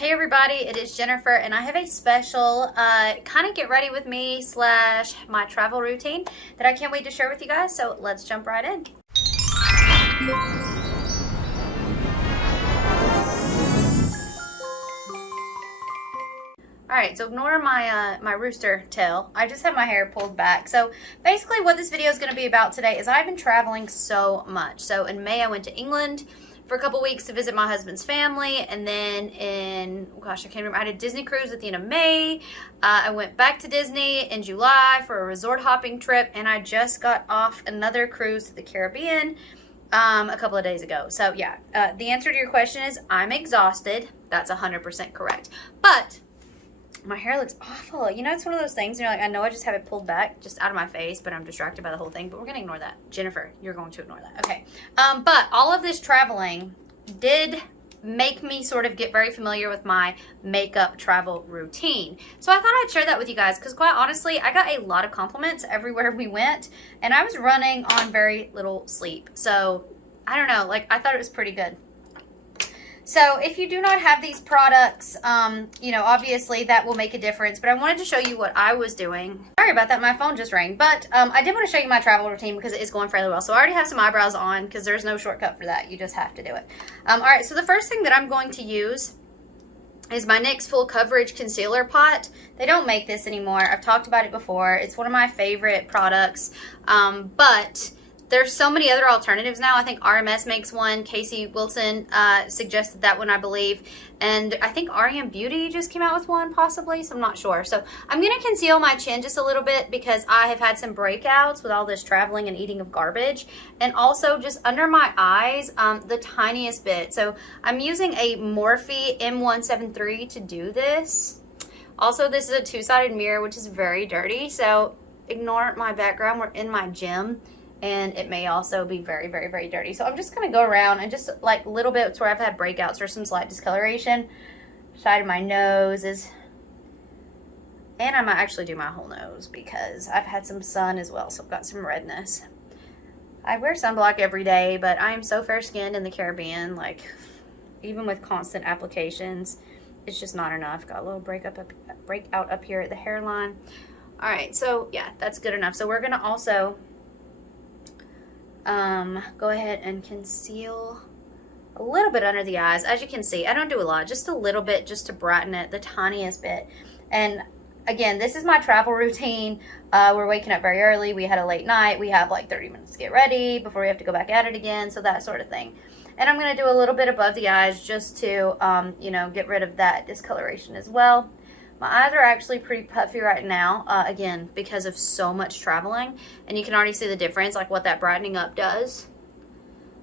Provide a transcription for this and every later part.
Hey everybody, it is Jennifer and I have a special kind of get ready with me slash my travel routine that I can't wait to share with you guys, so let's jump right in. Alright, so ignore my rooster tail. I just have my hair pulled back. So basically what this video is going to be about today is I've been traveling so much. So in May I went to England for a couple weeks to visit my husband's family, and then in, gosh, I can't remember, I had a Disney cruise at the end of May. I went back to Disney in July for a resort hopping trip, and I just got off another cruise to the Caribbean a couple of days ago. So yeah, the answer to your question is I'm exhausted. That's 100% correct. But my hair looks awful. You know, it's one of those things, you're like, I know I just have it pulled back just out of my face, but I'm distracted by the whole thing. But we're going to ignore that. Jennifer, you're going to ignore that. Okay. But all of this traveling did make me sort of get very familiar with my makeup travel routine. So I thought I'd share that with you guys because quite honestly, I got a lot of compliments everywhere we went, and I was running on very little sleep. So I don't know, like I thought it was pretty good. So if you do not have these products, you know, obviously that will make a difference. But I wanted to show you what I was doing. Sorry about that, my phone just rang. But I did want to show you my travel routine because it is going fairly well. So I already have some eyebrows on because there's no shortcut for that. You just have to do it. All right, so the first thing that I'm going to use is my NYX Full Coverage Concealer Pot. They don't make this anymore. I've talked about it before. It's one of my favorite products, but there's so many other alternatives now. I think RMS makes one. Casey Wilson suggested that one, I believe. And I think REM Beauty just came out with one, possibly, so I'm not sure. So I'm going to conceal my chin just a little bit because I have had some breakouts with all this traveling and eating of garbage. And also just under my eyes, the tiniest bit. So I'm using a Morphe M173 to do this. Also, this is a two-sided mirror, which is very dirty. So ignore my background. We're in my gym, and it may also be very, very, very dirty. So I'm just going to go around and just like little bits where I've had breakouts or some slight discoloration. Side of my nose is, and I might actually do my whole nose because I've had some sun as well, so I've got some redness. I wear sunblock every day, but I am so fair-skinned in the Caribbean, like even with constant applications, it's just not enough. Got a little breakout up here at the hairline. All right, so yeah, that's good enough. So we're going to also go ahead and conceal a little bit under the eyes. As you can see, I don't do a lot, just a little bit, just to brighten it, the tiniest bit. And again, this is my travel routine. We're waking up very early. We had a late night. We have like 30 minutes to get ready before we have to go back at it again, so that sort of thing. And I'm going to do a little bit above the eyes just to, you know, get rid of that discoloration as well. My eyes are actually pretty puffy right now, again, because of so much traveling. And you can already see the difference, like what that brightening up does.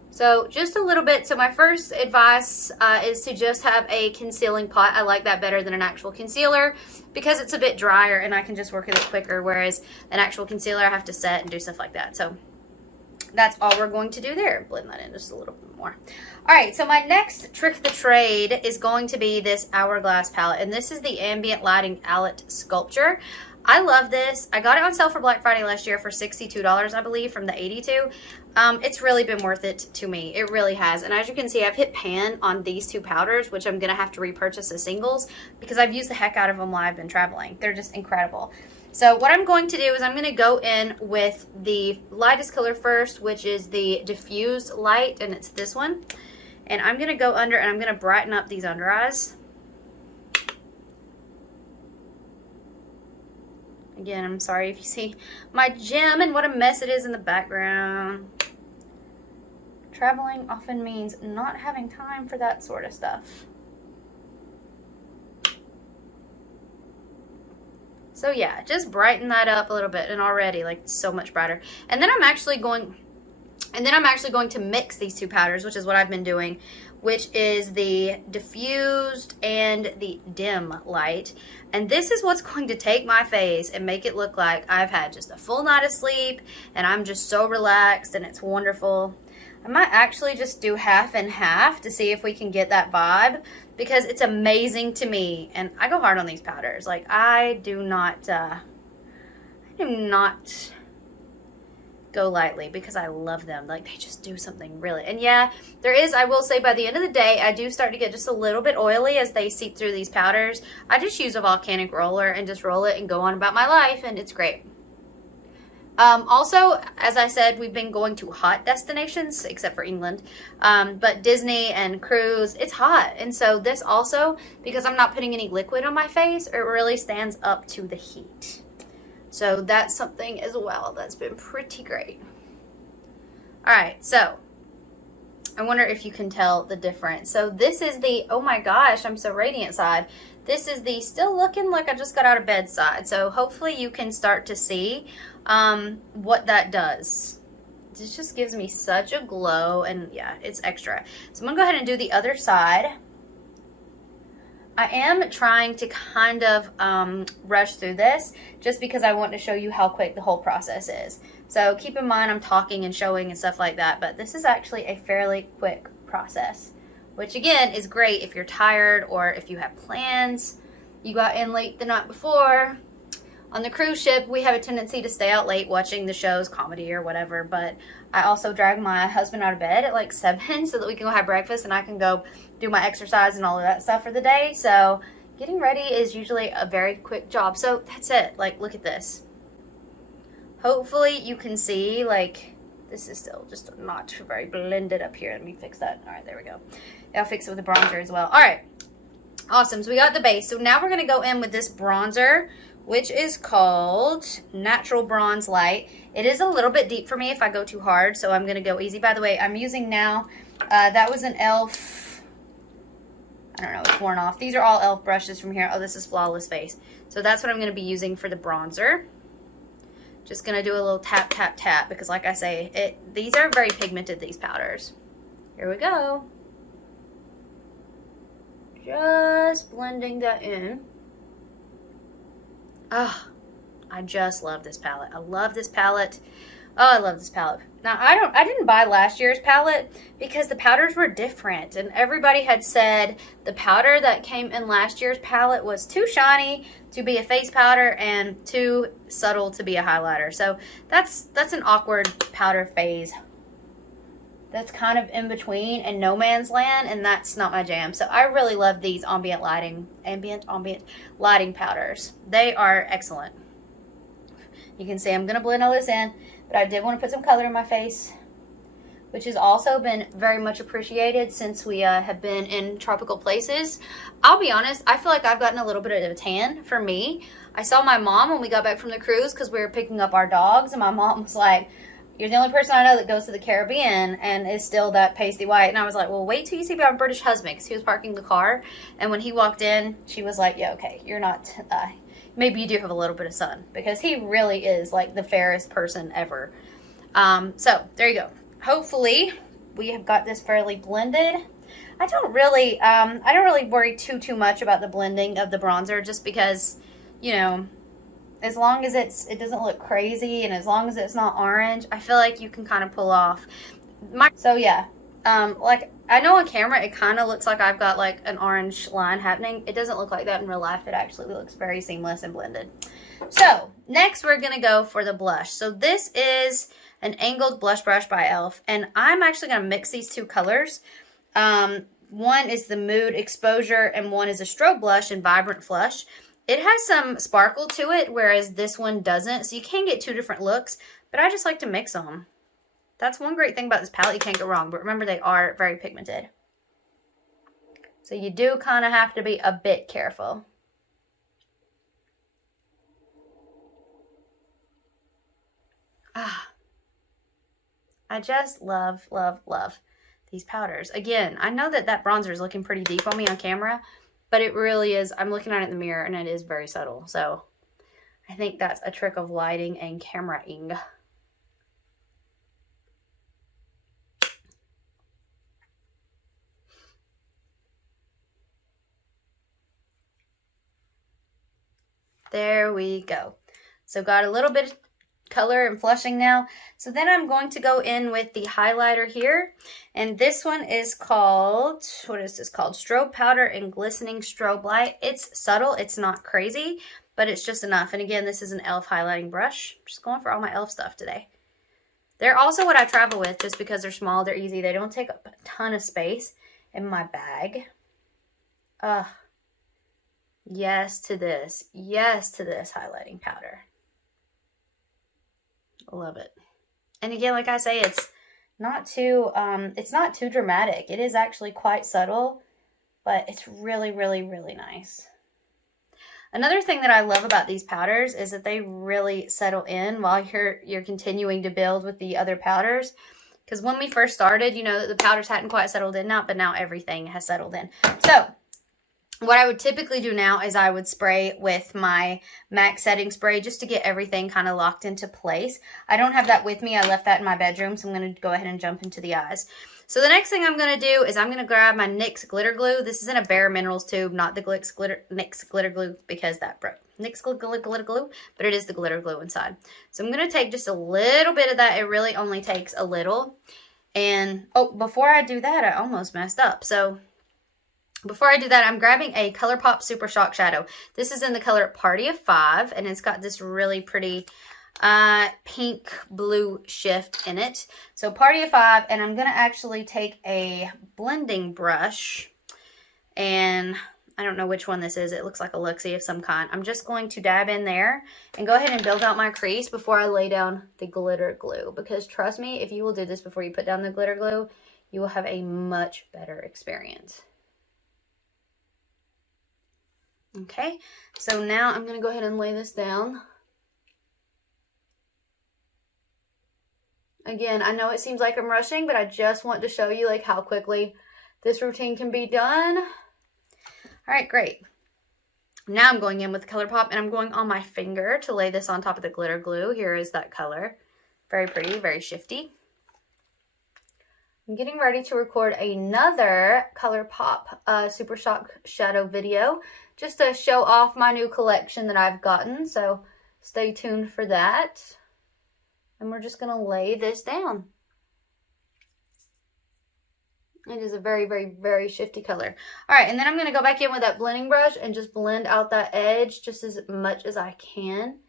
So just a little bit. So my first advice is to just have a concealing pot. I like that better than an actual concealer because it's a bit drier and I can just work with it quicker. Whereas an actual concealer, I have to set and do stuff like that. So that's all we're going to do there. Blend that in just a little bit more. All right, so my next trick of the trade is going to be this Hourglass palette, and this is the Ambient Lighting Palette Sculpture. I love this. I got it on sale for Black Friday last year for $62, I believe, from the $82. It's really been worth it to me. It really has. And as you can see, I've hit pan on these two powders, which I'm going to have to repurchase as singles because I've used the heck out of them while I've been traveling. They're just incredible. So what I'm going to do is I'm going to go in with the lightest color first, which is the diffused light, and it's this one. And I'm going to go under and I'm going to brighten up these under eyes. Again, I'm sorry if you see my gym and what a mess it is in the background. Traveling often means not having time for that sort of stuff. So yeah, just brighten that up a little bit, and already like so much brighter. And then I'm actually going to mix these two powders, which is what I've been doing, which is the diffused and the dim light. And this is what's going to take my face and make it look like I've had just a full night of sleep and I'm just so relaxed and it's wonderful. I might actually just do half and half to see if we can get that vibe, because it's amazing to me. And I go hard on these powders. Like I do not go lightly because I love them. Like, they just do something really. And yeah, there is, I will say, by the end of the day, I do start to get just a little bit oily as they seep through these powders. I just use a volcanic roller and just roll it and go on about my life, and it's great. Also, as I said, we've been going to hot destinations, except for England. But Disney and cruise, it's hot. And so this also, because I'm not putting any liquid on my face, it really stands up to the heat. So that's something as well that's been pretty great. All right, so I wonder if you can tell the difference. So this is the, oh my gosh, I'm so radiant side. This is the still looking like I just got out of bed side. So hopefully you can start to see what that does. This just gives me such a glow, and yeah, it's extra. So I'm gonna go ahead and do the other side. I am trying to kind of rush through this just because I want to show you how quick the whole process is. So keep in mind I'm talking and showing and stuff like that, but this is actually a fairly quick process, which again is great if you're tired or if you have plans. You got in late the night before. On the cruise ship, we have a tendency to stay out late watching the shows, comedy or whatever, but I also drag my husband out of bed at like 7 so that we can go have breakfast and I can go do my exercise and all of that stuff for the day. So getting ready is usually a very quick job. So that's it. Like, look at this. Hopefully you can see, like, this is still just not very blended up here. Let me fix that. All right, there we go. I'll fix it with the bronzer as well. All right, awesome. So we got the base. So now we're going to go in with this bronzer, which is called Natural Bronze Light. It is a little bit deep for me if I go too hard, so I'm gonna go easy. By the way, I'm using now, that was an e.l.f., I don't know, it's worn off. These are all e.l.f. brushes from here. Oh, this is Flawless Face. So that's what I'm gonna be using for the bronzer. Just gonna do a little tap, tap, tap, because like I say, these are very pigmented, these powders. Here we go. Just blending that in. Oh, I just love this palette. I love this palette. Oh, I love this palette. Now, I didn't buy last year's palette because the powders were different. And everybody had said the powder that came in last year's palette was too shiny to be a face powder and too subtle to be a highlighter. So that's an awkward powder phase. That's kind of in between and no man's land, and that's not my jam. So I really love these ambient lighting powders. They are excellent. You can see I'm gonna blend all this in, but I did want to put some color in my face, which has also been very much appreciated since we have been in tropical places. I'll be honest, I feel like I've gotten a little bit of a tan for me. I saw my mom when we got back from the cruise because we were picking up our dogs, and my mom was like, "You're the only person I know that goes to the Caribbean and is still that pasty white." And I was like, well, wait till you see my British husband, because he was parking the car. And when he walked in, she was like, yeah, okay, you're not, maybe you do have a little bit of sun, because he really is like the fairest person ever. So there you go. Hopefully we have got this fairly blended. I don't really worry too much about the blending of the bronzer, just because, you know, as long as it doesn't look crazy and as long as it's not orange, I feel like you can kind of pull off. So yeah, like I know on camera it kind of looks like I've got like an orange line happening. It doesn't look like that in real life. It actually looks very seamless and blended. So next we're gonna go for the blush. So this is an angled blush brush by e.l.f. and I'm actually gonna mix these two colors. One is the Mood Exposure and one is a strobe blush in Vibrant Flush. It has some sparkle to it, whereas this one doesn't. So you can get two different looks, but I just like to mix them. That's one great thing about this palette. You can't go wrong, but remember they are very pigmented. So you do kind of have to be a bit careful. Ah, I just love, love, love these powders. Again, I know that bronzer is looking pretty deep on me on camera, but it really is. I'm looking at it in the mirror and it is very subtle. So I think that's a trick of lighting and camera-ing. There we go. So got a little bit of color and flushing now. So then I'm going to go in with the highlighter here. And this one is called, what is this called? Strobe Powder and Glistening Strobe Light. It's subtle, it's not crazy, but it's just enough. And again, this is an e.l.f. highlighting brush. I'm just going for all my e.l.f. stuff today. They're also what I travel with just because they're small, they're easy. They don't take up a ton of space in my bag. Yes to this. Yes to this highlighting powder. I love it. And again, like I say, it's not too dramatic. It is actually quite subtle, but it's really, really, really nice. Another thing that I love about these powders is that they really settle in while you're continuing to build with the other powders. Because when we first started, you know, the powders hadn't quite settled in now, but now everything has settled in. So what I would typically do now is I would spray with my MAC setting spray just to get everything kind of locked into place. I don't have that with me. I left that in my bedroom, so I'm going to go ahead and jump into the eyes. So the next thing I'm going to do is I'm going to grab my NYX glitter glue. This is in a Bare Minerals tube, not the NYX glitter glue because that broke. NYX glitter glue, but it is the glitter glue inside. So I'm going to take just a little bit of that. It really only takes a little. And, oh, before I do that, I almost messed up. So before I do that, I'm grabbing a ColourPop Super Shock Shadow. This is in the color Party of 5, and it's got this really pretty pink blue shift in it. So Party of 5, and I'm going to actually take a blending brush, and I don't know which one this is. It looks like a Luxie of some kind. I'm just going to dab in there and go ahead and build out my crease before I lay down the glitter glue, because trust me, if you will do this before you put down the glitter glue, you will have a much better experience. Okay, so now I'm going to go ahead and lay this down. Again, I know it seems like I'm rushing, but I just want to show you like how quickly this routine can be done. All right, great. Now I'm going in with the ColourPop, and I'm going on my finger to lay this on top of the glitter glue. Here is that color. Very pretty, very shifty. I'm getting ready to record another ColourPop Super Shock Shadow video just to show off my new collection that I've gotten. So stay tuned for that. And we're just going to lay this down. It is a very, very, very shifty color. All right, and then I'm going to go back in with that blending brush and just blend out that edge just as much as I can.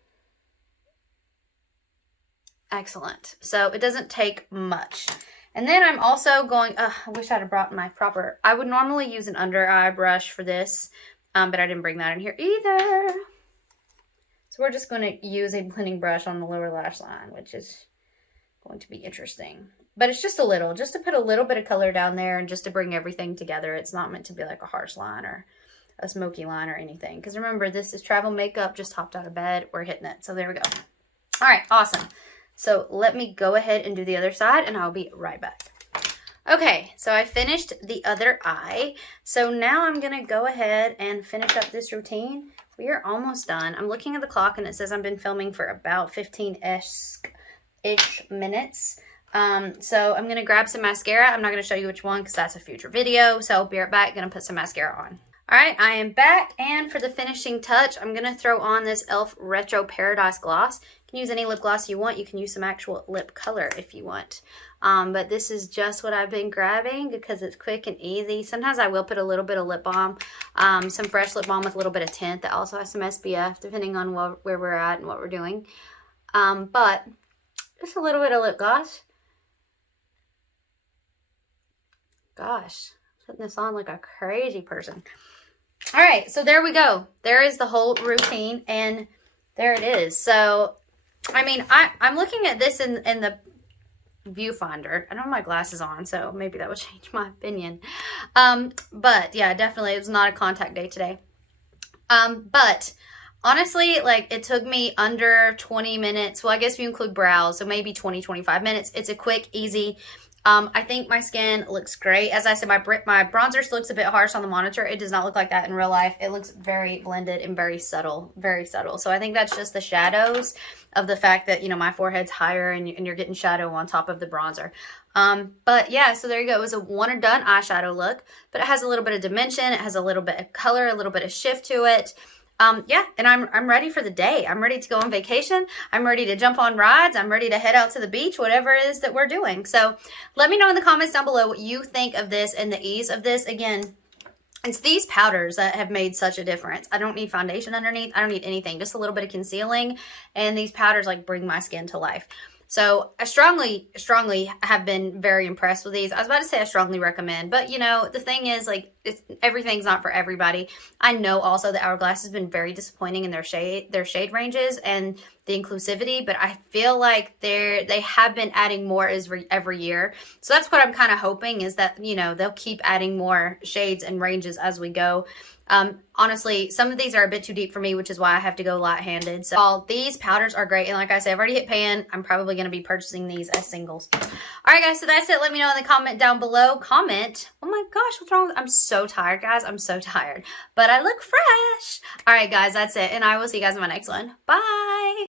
Excellent. So it doesn't take much. And then I'm also going, I wish I'd have brought my proper, I would normally use an under eye brush for this, but I didn't bring that in here either. So we're just going to use a blending brush on the lower lash line, which is going to be interesting. But it's just a little, just to put a little bit of color down there and just to bring everything together. It's not meant to be like a harsh line or a smoky line or anything. Because remember, this is travel makeup, just hopped out of bed, we're hitting it. So there we go. All right, awesome. So let me go ahead and do the other side, and I'll be right back. Okay, so I finished the other eye. So now I'm going to go ahead and finish up this routine. We are almost done. I'm looking at the clock, and it says I've been filming for about 15-ish minutes. So I'm going to grab some mascara. I'm not going to show you which one because that's a future video. So I'll be right back. Going to put some mascara on. All right, I am back, and for the finishing touch, I'm going to throw on this e.l.f. Retro Paradise Gloss. You can use any lip gloss you want. You can use some actual lip color if you want. But this is just what I've been grabbing because it's quick and easy. Sometimes I will put a little bit of lip balm, some fresh lip balm with a little bit of tint that also has some SPF, depending on where we're at and what we're doing. But just a little bit of lip gloss. Gosh, putting this on like a crazy person. All right, so there we go. There is the whole routine, and there it is. So, I mean, I'm looking at this in the viewfinder. I don't have my glasses on, so maybe that would change my opinion. But yeah, definitely, it's not a contact day today. But honestly, like, it took me under 20 minutes. Well, I guess if you include brows, so maybe 20-25 minutes. It's a quick, easy. I think my skin looks great. As I said, my bronzer looks a bit harsh on the monitor. It does not look like that in real life. It looks very blended and very subtle, very subtle. So I think that's just the shadows of the fact that, you know, my forehead's higher and you're getting shadow on top of the bronzer. But yeah, so there you go. It was a one and done eyeshadow look, but it has a little bit of dimension. It has a little bit of color, a little bit of shift to it. Yeah, and I'm ready for the day. I'm ready to go on vacation. I'm ready to jump on rides. I'm ready to head out to the beach, whatever it is that we're doing. So let me know in the comments down below what you think of this and the ease of this. Again, it's these powders that have made such a difference. I don't need foundation underneath. I don't need anything, just a little bit of concealing. And these powders like bring my skin to life. So I strongly have been very impressed with these. I was about to say I strongly recommend, but you know, the thing is, like, everything's not for everybody. I know also that Hourglass has been very disappointing in their shade ranges and the inclusivity, but I feel like they have been adding more every year. So that's what I'm kind of hoping, is that, you know, they'll keep adding more shades and ranges as we go. Honestly, some of these are a bit too deep for me, which is why I have to go light-handed. So all these powders are great. And like I said, I've already hit pan. I'm probably going to be purchasing these as singles. All right, guys. So that's it. Let me know in the comment down below. Comment. Oh my gosh, what's wrong? I'm so tired, guys. I'm so tired. But I look fresh. All right, guys. That's it. And I will see you guys in my next one. Bye.